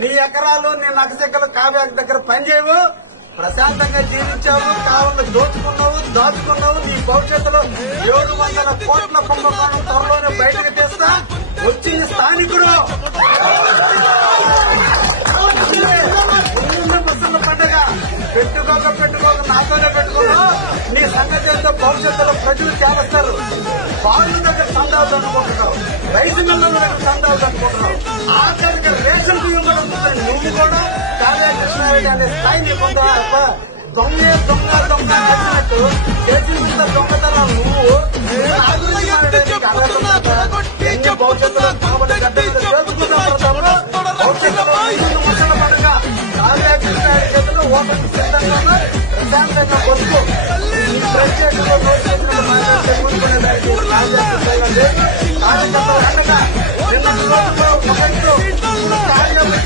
నీ ఎకరాలు నీ నగసెక్కలు కావ్యాల దగ్గర పనిచేయవు, ప్రశాంతంగా జీవించావు, కావాలని దాచుకున్నావు. నీ భవిష్యత్తులో 700 కోట్ల కుంభకోణం త్వరలోనే బయటకు తీస్తా. వచ్చి స్థానికుడు ముసళ్ళ పండుగ పెట్టుకోక నాతోనే పెట్టుకున్నావు. నీ సంగతి ఏంటో భవిష్యత్తులో ప్రజలు చేస్తారు. బాలు దగ్గర సందాలు అనుకుంటున్నావు, రైతు మిల్లల దగ్గర సందాలు అనుకుంటున్నావు, ఆఖరికి రేషన్ బియ్యం కూడా ఉంటుంది. నువ్వు కూడా కావ్య కృష్ణారెడ్డి అనే స్థాయి నీకుందా? దొంగ నచ్చినట్టు చేసి దొంగతనం నువ్వు భవిష్యత్తులో ముసల పడక కావ్య కృష్ణారెడ్డి చేతులు ఓపెన్ సిద్ధంగా ప్రశాంతంగా కొట్టుకో. ఈ ప్రత్యేకంగా కార్యకర్తలు అండగా నిన్న రోజుల్లో కార్యకర్తలు